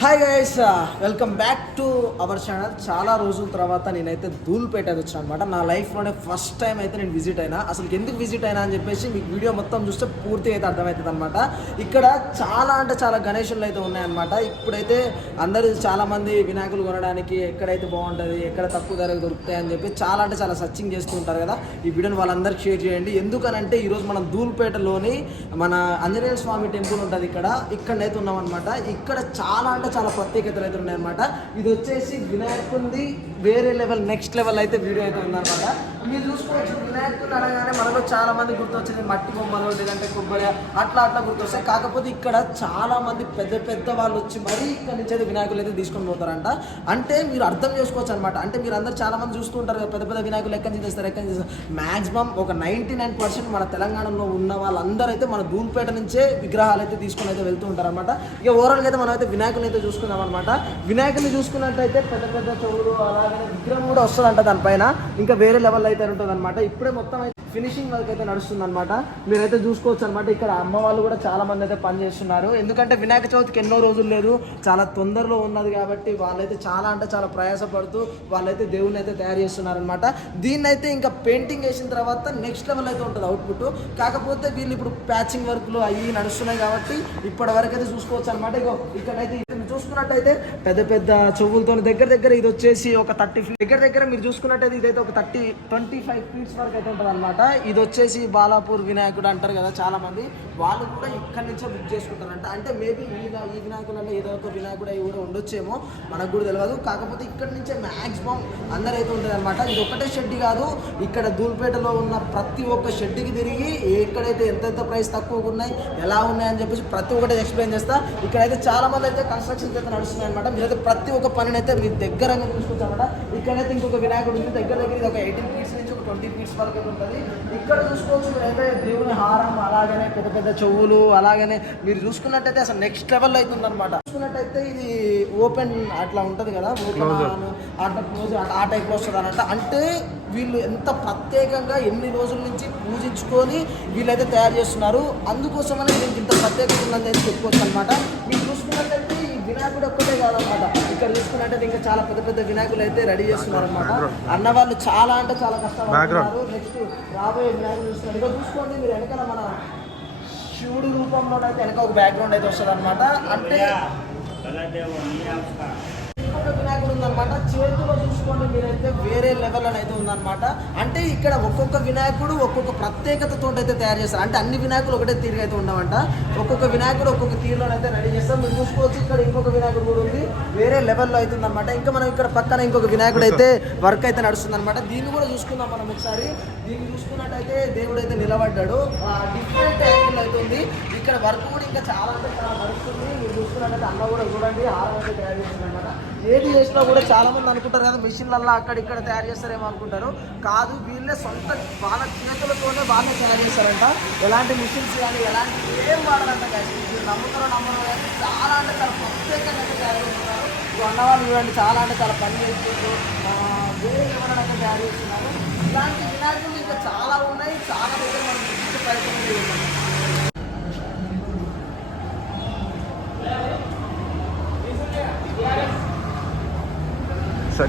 Hi guys, welcome back to our channel. చాలా రోజుల తర్వాత నేనైతే ధూల్పేట వచ్చాను అనమాట. నా లైఫ్లోనే ఫస్ట్ టైం అయితే నేను విజిట్ అయినా. అసలు ఎందుకు విజిట్ అయినా అని చెప్పేసి మీకు వీడియో మొత్తం చూస్తే పూర్తి అయితే అర్థమవుతుంది అనమాట. ఇక్కడ చాలా అంటే చాలా గణేషులు అయితే ఉన్నాయన్నమాట. ఇప్పుడైతే అందరూ చాలామంది వినాయకులు కొనడానికి ఎక్కడైతే బాగుంటుంది, ఎక్కడ తక్కువ ధరకు దొరుకుతాయి అని చెప్పి చాలా అంటే చాలా సర్చింగ్ చేస్తూ ఉంటారు కదా. ఈ వీడియోని వాళ్ళందరికీ షేర్ చేయండి. ఎందుకనంటే ఈరోజు మనం ధూల్పేటలోని మన ఆంజనేయ స్వామి టెంపుల్ ఉంటుంది. ఇక్కడైతే ఉన్నాం అనమాట. ఇక్కడ చాలా అంటే చాలా ప్రత్యేకతలు అయితే ఉన్నాయన్నమాట. ఇది వచ్చేసి వినాయకుడిది వేరే లెవెల్, నెక్స్ట్ లెవెల్ అయితే వీడియో అయితే ఉందన్నమాట. మీరు చూసుకోవచ్చు, వినాయకుడు అనగానే మనలో చాలా మంది గుర్తొచ్చేది మట్టి బొమ్మలు, లేదంటే కొబ్బరి అట్లా గుర్తొస్తాయి. కాకపోతే ఇక్కడ చాలా మంది పెద్ద వాళ్ళు వచ్చి మరీ ఇక్కడ నుంచి అయితే వినాయకులు అయితే తీసుకొని పోతారంట. అంటే మీరు అర్థం చేసుకోవచ్చు అనమాట. అంటే మీరు అందరూ చాలా మంది చూస్తూ ఉంటారు కదా, పెద్ద వినాయకులు ఎక్కడి నుంచి తెస్తారు. మ్యాక్సిమం ఒక 99% మన తెలంగాణలో ఉన్న వాళ్ళందరూ అయితే మన ధూల్పేట నుంచే విగ్రహాలు అయితే తీసుకొని అయితే వెళ్తూ ఉంటారు అనమాట. ఇక ఓవరాల్గా అయితే మనం అయితే వినాయకుని అయితే చూసుకుందాం అనమాట. వినాయకుని చూసుకున్నట్టయితే పెద్ద చెవులు అలాగే విగ్రహం కూడా వస్తుందంట దానిపైన. ఇంకా వేరే లెవెల్ అయితే ఉంటుంది అనమాట. ఇప్పుడే మొత్తం అయితే ఫినిషింగ్ వర్క్ అయితే నడుస్తుంది అనమాట. మీరైతే చూసుకోవచ్చు అనమాట. ఇక్కడ అమ్మ వాళ్ళు కూడా చాలా మంది అయితే పని చేస్తున్నారు. ఎందుకంటే వినాయక చవితికి ఎన్నో రోజులు లేదు, చాలా తొందరలో ఉన్నది కాబట్టి వాళ్ళైతే చాలా అంటే చాలా ప్రయాసపడుతూ వాళ్ళైతే దేవుని అయితే తయారు చేస్తున్నారు అనమాట. దీన్ని అయితే ఇంకా పెయింటింగ్ వేసిన తర్వాత నెక్స్ట్ లెవెల్ అయితే ఉంటుంది అవుట్పుట్. కాకపోతే వీళ్ళు ఇప్పుడు ప్యాచింగ్ వర్క్లు అవి నడుస్తున్నాయి కాబట్టి ఇప్పటి వరకు అయితే చూసుకోవచ్చు అనమాట. ఇక్కడైతే చూసుకున్నట్టయితే పెద్ద చెవులతో దగ్గర ఇది వచ్చేసి ఒక 30 feet దగ్గర మీరు చూసుకున్నట్టయితే ఇదైతే ఒక 25 feet వరకు అయితే ఉంటుంది అనమాట. ఇది వచ్చేసి బాలాపూర్ వినాయకుడు అంటారు కదా చాలా మంది, వాళ్ళు కూడా ఇక్కడ నుంచే బుక్ చేసుకుంటారంట. అంటే మేబీ ఈ వినాయకులలో ఏదో ఒక వినాయకుడు అవి కూడా ఉండొచ్చేమో, మనకు కూడా తెలియదు. కాకపోతే ఇక్కడ నుంచే మ్యాక్సిమం అందరూ అయితే ఉంటుంది అనమాట. ఇది ఒకటే షెడ్ కాదు, ఇక్కడ ధూల్పేటలో ఉన్న ప్రతి ఒక్క షెడ్కి తిరిగి ఎక్కడైతే ఎంతెంత ప్రైస్ తక్కువగా ఉన్నాయి, ఎలా ఉన్నాయని చెప్పేసి ప్రతి ఒక్కటి ఎక్స్ప్లెయిన్ చేస్తా. ఇక్కడైతే చాలా మంది అయితే కన్స్ట్రక్షన్స్ అయితే నడుస్తున్నాయి అనమాట. మీరైతే ప్రతి ఒక్క పనిని అయితే మీ దగ్గర చూసుకోవచ్చన్నమాట. ఇక్కడైతే ఇంకొక వినాయకుడు ఉంది దగ్గర ఇది ఒక 18 feet నుంచి ఒక 20 feet వరకు అయితే ఉంటుంది. ఇక్కడ చూసుకోవచ్చు మీరైతే దేవుని హారం, అలాగనే పెద్ద చెవులు, అలాగనే మీరు చూసుకున్నట్టయితే అసలు నెక్స్ట్ లెవెల్లో అవుతుంది అనమాట. చూసుకున్నట్టయితే ఇది ఓపెన్ అట్లా ఉంటుంది కదా, ఓపెన్ అట్లా క్లోజ్ ఆ టైప్లో వస్తుంది అనమాట. అంటే వీళ్ళు ఎంత ప్రత్యేకంగా ఎన్ని రోజుల నుంచి పూజించుకొని వీళ్ళైతే తయారు చేస్తున్నారు. అందుకోసమనే దీనికి ఇంత ప్రత్యేకత ఉందని అయితే చెప్పుకోవచ్చు అనమాట. మీరు చూసుకున్నట్టయితే ఈ వినాయకుడు ఒక్కటే కాదనమాట. ఇక్కడ చూసుకున్నట్టయితే ఇంకా చాలా పెద్ద వినాయకులు అయితే రెడీ చేస్తున్నారు అనమాట. అన్న వాళ్ళు చాలా అంటే చాలా కష్టపడుతున్నారు. నెక్స్ట్ రాబోయే వినాయకులు చూస్తున్నారు. ఇక్కడ చూసుకోండి మీరు వెనకాల మన శివుడు రూపంలో అయితే వెనక ఒక బ్యాక్గ్రౌండ్ అయితే వస్తుంది అనమాట. అంటే ఇంకొక వినాయకుడు ఉందన్నమాట. చేతిలో చూసుకోండి మీరైతే వేరే లెవెల్ అని అయితే ఉందన్నమాట. అంటే ఇక్కడ ఒక్కొక్క వినాయకుడు ఒక్కొక్క ప్రత్యేకతతో అయితే తయారు చేస్తారు. అంటే అన్ని వినాయకులు ఒకటే తీరుగా అయితే ఉండవంట. ఒక్కొక్క వినాయకుడు ఒక్కొక్క తీరులో అయితే రెడీ చేస్తాం. మీరు చూసుకోవచ్చు ఇక్కడ ఇంకొక వినాయకుడు కూడా ఉంది, వేరే లెవెల్లో అవుతుంది అనమాట. ఇంకా మనం ఇక్కడ పక్కన ఇంకొక వినాయకుడు అయితే వర్క్ అయితే నడుస్తుంది అనమాట. దీన్ని కూడా చూసుకుందాం మనం ఒకసారి. దీన్ని చూసుకున్నట్టయితే దేవుడు అయితే నిలబడ్డాడు, డిఫరెంట్ యాంగిల్ అవుతుంది. ఇక్కడ వర్క్ కూడా ఇంకా చాలా అంటే చాలా నడుస్తుంది. మీరు చూసుకున్నట్టయితే అన్న కూడా చూడండి హారం అయితే తయారు చేస్తుంది అనమాట. ఏది చేసినా కూడా చాలా మంది అనుకుంటారు కదా మిషన్లల్లో అక్కడిక్కడ తయారు చేస్తారేమో అనుకుంటారు. కాదు, వీళ్ళే సొంత వాళ్ళ చేతులతోనే వాళ్ళే తయారు చేస్తారంట. ఎలాంటి మిషన్స్ కానీ ఎలాంటి ఏం వాడాలంట కానీ మీరు నమ్మకం కానీ చాలా అంటే చాలా ప్రత్యేకంగా తయారు చేస్తున్నారు. అన్నవాళ్ళు చూడండి చాలా అంటే చాలా పని చేస్తున్నారు, వేరే ఏమైనా తయారు చేస్తున్నారు. ఇలాంటి వినాయకులు ఇంకా చాలా ఉన్నాయి. చాలా దగ్గర మనం చూసే ప్రయత్నం చేస్తున్నాం.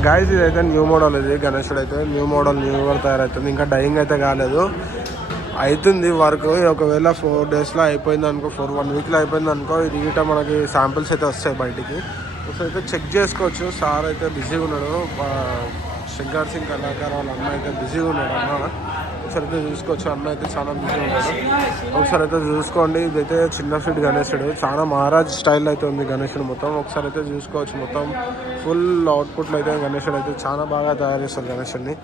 గాయస్ ఇదైతే న్యూ మోడల్, ఇది గణేశుడు అయితే న్యూ మోడల్ న్యూగా తయారవుతుంది. ఇంకా డైయింగ్ అయితే కాలేదు, అవుతుంది వర్క్. ఒకవేళ 4 daysలో అయిపోయింది అనుకో, 1 weekలో అయిపోయింది అనుకో, ఇది గిట్ట మనకి శాంపిల్స్ అయితే వస్తాయి బయటికి. సో అయితే చెక్ చేసుకోవచ్చు. సార్ అయితే బిజీగా ఉన్నాడు, శంకర్ సింగ్ కళాకారు వాళ్ళ అన్న అయితే బిజీగా ఉన్నాడు. అన్న ఒకసారి అయితే చూసుకోవచ్చు, అన్న అయితే చాలా బిజీగా ఉన్నాడు. ఒకసారి అయితే చూసుకోండి. ఇదైతే చిన్న ఫీట్ గణేశుడు, చాలా మహారాజ్ స్టైల్ అయితే ఉంది గణేశుడు మొత్తం. ఒకసారి అయితే చూసుకోవచ్చు, మొత్తం ఫుల్ అవుట్పుట్లో అయితే గణేశుడు అయితే చాలా బాగా తయారు చేస్తారు గణేశుడిని.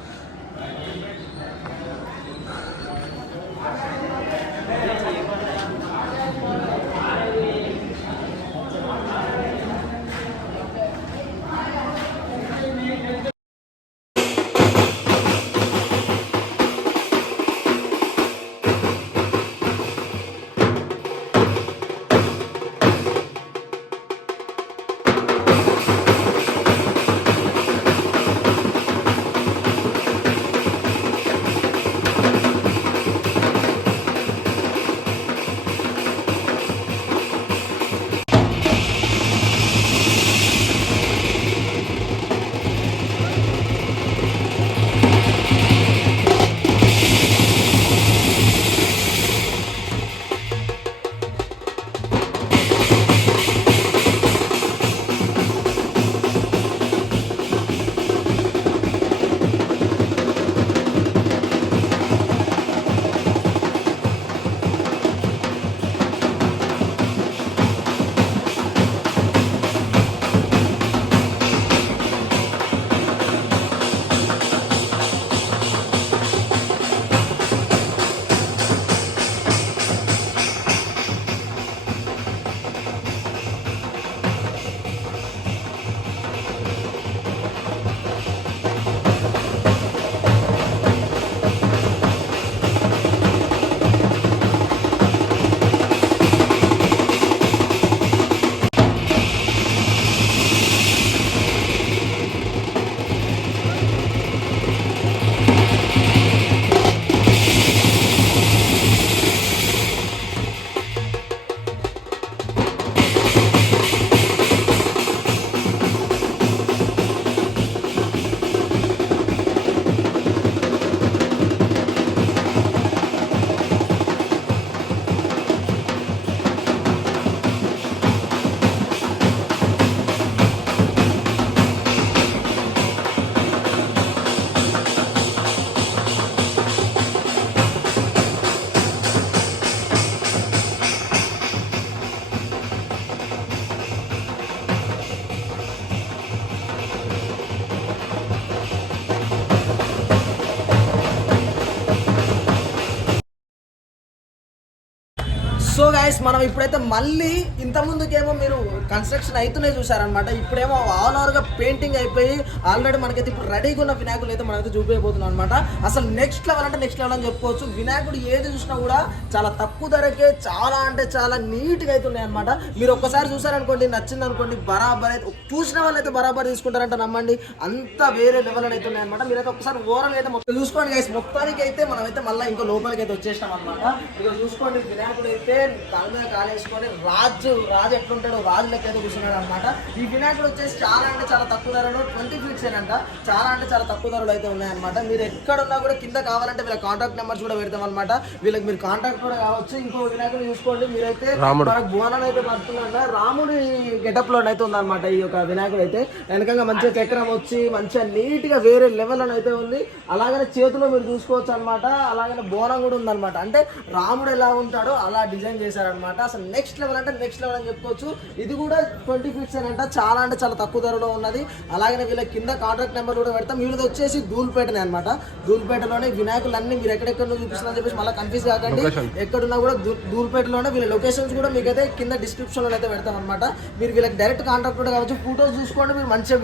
గైస్ మనం ఇప్పుడైతే మళ్ళీ ఇంత ముందుకేమో మీరు కన్స్ట్రక్షన్ అవుతూనే చూసారనమాట. ఇప్పుడేమో ఆల్ ఓవర్గా పెయింటింగ్ అయిపోయి ఆల్రెడీ మనకైతే ఇప్పుడు రెడీగా ఉన్న వినాయకులు అయితే మనమైతే చూపించబోతున్నాం అనమాట. అసలు నెక్స్ట్ లెవెల్ అంటే నెక్స్ట్ లెవెల్ అని చెప్పుకోవచ్చు. వినాయకుడు ఏది చూసినా కూడా చాలా తక్కువ ధరకే చాలా అంటే చాలా నీట్గా అయితే ఉన్నాయి అనమాట. మీరు ఒక్కసారి చూసారనుకోండి, నచ్చింది అనుకోండి, బరాబర్ అయితే చూసిన వాళ్ళు అయితే బరాబర్ తీసుకుంటారంట, నమ్మండి. అంత వేరే లెవెల్ అయితే ఉన్నాయి అనమాట. మీరైతే ఒకసారి ఓవరాల్ అయితే మొత్తం చూసుకోండి గైస్. మొత్తానికి అయితే మనమైతే మళ్ళీ ఇంకో లోపలికి అయితే వచ్చేసాం అనమాట. ఇక్కడ చూసుకోండి, వినాయకుడు అయితే కాళ్ళ మీద కాలేసుకొని రాజు ఎట్లుంటాడో రాజు లెక్క అయితే కూర్చున్నాడు అనమాట. ఈ వినాయకుడు వచ్చేసి చాలా అంటే చాలా తక్కువ ధరలో 20 ఫీట్స్ అంట. చాలా అంటే చాలా తక్కువ ధరలు అయితే ఉన్నాయన్నమాట. మీరు ఎక్కడున్నా కూడా కింద కావాలంటే వీళ్ళ కాంటాక్ట్ నెంబర్స్ కూడా పెడతాం అనమాట. వీళ్ళకి మీరు కాంటాక్ట్ కూడా కావచ్చు. ఇంకో వినాయకుడు చూసుకోండి, మీరైతే మనకు బోనాలు అయితే పడుతుందంట. రాముడి గెటప్ లో అయితే ఉందన్నమాట ఈ యొక్క వినాయకుడు అయితే. వెనకంగా మంచిగా చక్రం వచ్చి మంచిగా నీట్ గా వేరే లెవెల్ అని అయితే ఉంది. అలాగనే చేతిలో మీరు చూసుకోవచ్చు అనమాట. అలాగనే బోనం కూడా ఉందన్నమాట. అంటే రాముడు ఎలా ఉంటాడో అలా డిజైన్ చేశారనమాట. అసలు నెక్స్ట్ లెవెల్ అంటే నెక్స్ట్ లెవెల్ అని చెప్పుకోవచ్చు. ఇది కూడా 20 ఫీట్స్ అంట. చాలా అంటే చాలా తక్కువ ధరలో ఉన్నది. అలాగే వీళ్ళ కింద కాంటాక్ట్ నెంబర్ కూడా పెడతాం. వీళ్ళది వచ్చేసి ధూల్పేటనే అనమాట. ధూల్పేటలోనే వినాయకులు అన్ని మీరు ఎక్కడెక్కడ చూపిస్తున్నారని చెప్పేసి మళ్ళీ కన్ఫ్యూజ్ కాకండి. ఎక్కడున్నా కూడా ధూల్పేటలోనే వీళ్ళ లొకేషన్స్ కూడా మీకు అయితే కింద డిస్క్రిప్షన్ లో అయితే పెడతాం అనమాట. మీరు వీళ్ళకి డైరెక్ట్ కాంటాక్ట్ కూడా కావచ్చు. ఫోటోస్ చూసుకోండి, మీరు మంచిగా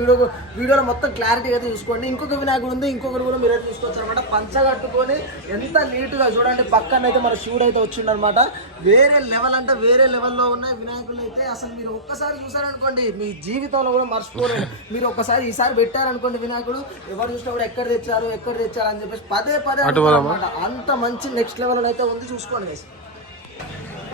వీడియోలో మొత్తం క్లారిటీ అయితే చూసుకోండి. ఇంకొక వినాయకుడు ఉంది, ఇంకొకటి కూడా మీరు అయితే చూసుకోవచ్చు అనమాట. పంచ కట్టుకొని ఎంత నీట్ గా చూడండి. పక్కన అయితే మన శివుడు అయితే వచ్చిండనమాట. వేరే లెవెల్ అంటే వేరే లెవెల్లో ఉన్న వినాయకులు అయితే అసలు మీరు ఒక్కసారి చూసారనుకోండి, మీ జీవితంలో కూడా మర్చిపోలేదు. మీరు ఒక్కసారి ఈసారి పెట్టారనుకోండి వినాయకుడు, ఎవరు చూసినా కూడా ఎక్కడ తెచ్చారు అని చెప్పేసి పదే అనమాట. అంత మంచి నెక్స్ట్ లెవెల్ అయితే ఉంది. చూసుకోండి గైస్.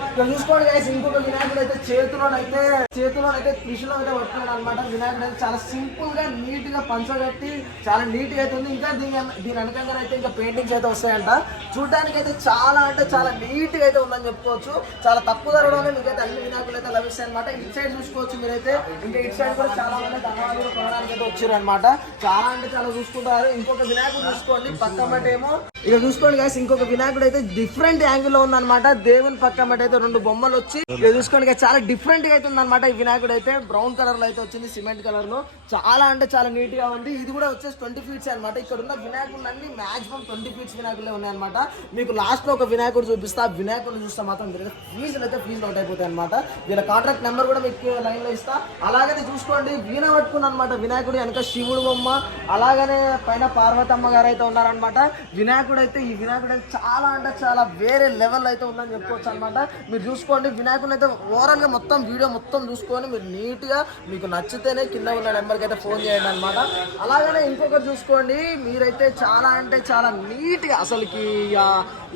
ఇక్కడ చూసుకోండి గైస్, ఇంకొక వినాయకుడు అయితే చేతిలోనైతే త్రిశూలం అయితే పట్టుకున్నాడు అనమాట. వినాయకుడు అయితే చాలా సింపుల్ గా నీట్ గా పంచగట్టి చాలా నీట్ గా అయితే ఉంది. ఇంకా దీని వెనకంగా అయితే ఇంకా పెయింటింగ్స్ అయితే వస్తాయంట. చూడడానికి అయితే చాలా అంటే చాలా నీట్ గా అయితే ఉందని చెప్పుకోవచ్చు. చాలా తక్కువ ధరలోనే మీకైతే అన్ని వినాయకులు అయితే లభిస్తాయి అనమాట. ఇటు సైడ్ చూసుకోవచ్చు మీరైతే. ఇంకా ఇటు సైడ్ కూడా చాలా మంది ధనవాదులు కొనడానికి అయితే వచ్చారు అనమాట. చాలా అంటే చాలా చూసుకుంటారు. ఇంకొక వినాయకుడు చూసుకోండి, పక్క మట ఏమో ఇక చూసుకోండి గైస్. ఇంకొక వినాయకుడు అయితే డిఫరెంట్ యాంగిల్ లో ఉందన్నమాట. దేవుని పక్క మట అయితే 2 బొమ్మలు వచ్చి ఇక చూసుకోండి చాలా డిఫరెంట్ గా అయితే ఉందన్నమాట. ఈ వినాయకుడు అయితే బ్రౌన్ కలర్ లో అయితే వచ్చింది, సిమెంట్ కలర్ లో. చాలా అంటే చాలా నీట్ గా ఉంది. ఇది కూడా వచ్చేసి 20 ఫీట్స్ అనమాట. ఇక్కడ ఉన్న వినాయకుడు అన్ని మాక్సిమం 20 ఫీట్స్ వినాయకులే ఉన్నాయన్నమాట. మీకు లాస్ట్ లో ఒక వినాయకుడు చూపిస్తా. ఆ వినాయకుడు చూస్తే మాత్రం ఫీజులు అయితే ఫీజులు అవుట్ అయిపోతాయి అనమాట. వీళ్ళ కాంట్రాక్ట్ నెంబర్ కూడా మీకు లైన్ లో ఇస్తా. అలాగనే చూసుకోండి, వీణ పట్టుకుని అనమాట వినాయకుడు. వెనక శివుడు బొమ్మ, అలాగనే పైన పార్వతమ్మ గారు అయితే ఉన్నారనమాట. వినాయకుడు అయితే ఈ వినాయకుడు అయితే చాలా అంటే చాలా వేరే లెవెల్ అయితే ఉందని చెప్పుకోవచ్చు అనమాట. మీరు చూసుకోండి, వినాయకుడు అయితే ఓవరాల్ గా మొత్తం వీడియో మొత్తం చూసుకొని మీరు నీట్ గా మీకు నచ్చితేనే కింద ఉన్న నెంబర్కి అయితే ఫోన్ చేయండి అనమాట. అలాగనే ఇంకొకటి చూసుకోండి, మీరైతే చాలా అంటే చాలా నీట్ గా అసలుకి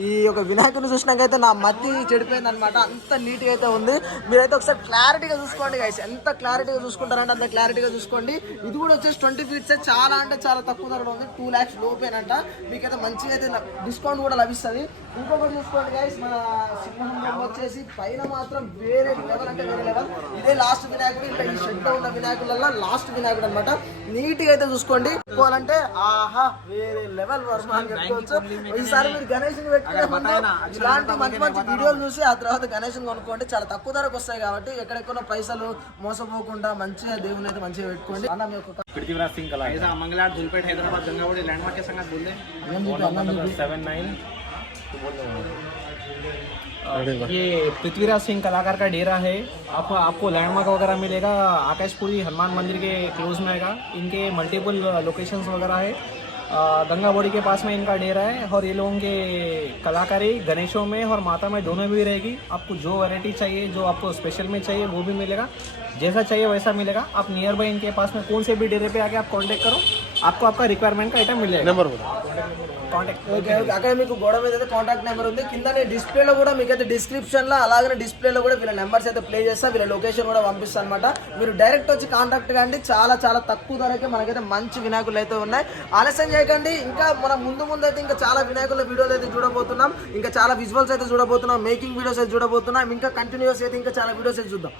ఈ యొక్క వినాయకుడిని చూసినాకైతే నా మతి చెడిపోయింది అనమాట. అంత నీట్ గా అయితే ఉంది. మీరైతే ఒకసారి క్లారిటీగా చూసుకోండి గైస్. ఎంత క్లారిటీగా చూసుకుంటారంటే అంత క్లారిటీగా చూసుకోండి. ఇది కూడా వచ్చేసి 20 ఫీట్స్ చాలా అంటే చాలా తక్కువ ధరలో ఉంది. 2 lakhs లోపేనంట. మీకైతే మంచిగా అయితే డిస్కౌంట్ కూడా లభిస్తుంది. ఇంకొకటి చూసుకోండి గైస్, మన సింహం వచ్చేసి పైన మాత్రం వేరే లెవెల్ అంటే వేరే లెవెల్. ఇదే లాస్ట్ వినాయకుడు. ఇలా ఈ షెడ్ లో ఉన్న వినాయకులలో లాస్ట్ వినాయకుడు అనమాట. నీట్ గా అయితే చూసుకోండి. పోవాలంటే ఆహా వేరే లెవెల్ వర్మ అని చెప్పుకోవచ్చు. ఈసారి మీరు గణేష్ పెట్టుకునే ముందు ఇలాంటి మంచి మంచి వీడియోలు చూసి ఆ తర్వాత గణేష్ కొనుక్కోండి. చాలా తక్కువ ధరకు వస్తాయి కాబట్టి ఎక్కడెక్కడో పైసలు మోసపోకుండా మంచిగా దేవుని అయితే మంచిగా పెట్టుకోండి. అన్న మీ యొక్క पृथ्वीराज सिंह कला मंगलाट धुलपेट हैदराबाद गंगावड़ी लैंडमार्क के संगत बोल दे 79 ये पृथ्वीराज सिंह कलाकार का डेरा है. आपको लैंडमार्क वगैरह मिलेगा. आकाशपुरी हनुमान मंदिर के क्लोज में आएगा. इनके मल्टीपल लोकेशंस वगैरह है. गंगाबोड़ी के पास में इनका डेरा है. और ये लोगों के कलाकारी गणेशों में और माता में दोनों में भी रहेगी. आपको जो वैरायटी चाहिए, जो आपको स्पेशल में चाहिए वो भी मिलेगा. जैसा चाहिए वैसा मिलेगा. आप नियर बाय इनके पास में कौन से भी डेरे पे आके आप कांटेक्ट करो. आपको आपका रिक्वायरमेंट का आइटम मिल जाएगा. నెంబర్ అక్కడ మీకు గోడ మీద అయితే కాంటాక్ట్ నెంబర్ ఉంది. కింద డిస్ప్లేలో కూడా మీకు అయితే డిస్క్రిప్షన్ లో అలాగే డిస్ప్లేలో కూడా వీళ్ళ నెంబర్స్ అయితే ప్లే చేస్తా. వీళ్ళ లొకేషన్ కూడా పంపిస్తా అనమాట. మీరు డైరెక్ట్ వచ్చి కాంటాక్ట్ కండి. చాలా చాలా తక్కువ ధరకే మనకైతే మంచి వినాయకులు అయితే ఉన్నాయి. ఆలస్యం చేయకండి. ఇంకా మనం ముందు అయితే ఇంకా చాలా వినాయకుల వీడియోలు అయితే చూడబోతున్నాం. ఇంకా చాలా విజువల్స్ అయితే చూడబోతున్నాం. మేకింగ్ వీడియోస్ అయితే చూడబోతున్నాం. ఇంకా కంటిన్యూస్ అయితే ఇంకా చాలా వీడియోస్ అయితే చూద్దాం.